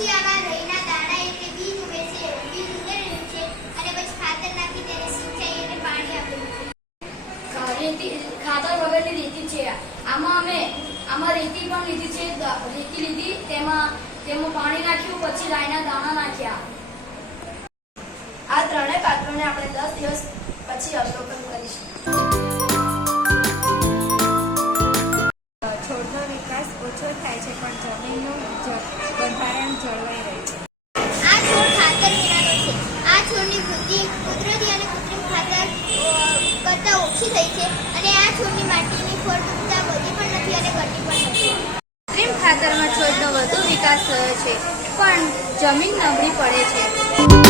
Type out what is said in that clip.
પછી આમાં રઈના દાણા એટલે બીજ ઉગે છે, બીજ ઉગેલું છે અને પછી ખાતર નાખી તેને સિંચાઈ અને પાણી આપેલું છે. ખાતર વગરની રેતી છે. આમાં રેતી પણ લીધી છે, રેતી લીધી, તેમાં પાણી નાખ્યું, પછી રાઈના દાણા નાખ્યા. આ ત્રણેય પાત્રોને આપણે 10 દિવસ પછી અવલોકન કરીશું. છોડનો વિકાસ ઓછો થાય છે પણ જમીનનું બંધારણ જળવાઈ રહે છે. આ છોડ ખાતર વિનાનો છે. આ છોડની વૃદ્ધિ કુદરતી અને કૃત્રિમ ખાતર કરતાં ઓછી થઈ છે અને આ છોડની માટીની ફળદ્રુપતા વધી પણ નથી અને ઘટી પણ નથી. કૃત્રિમ ખાતરમાં છોડનો વધુ વિકાસ થયો છે પણ જમીન નબળી પડે છે.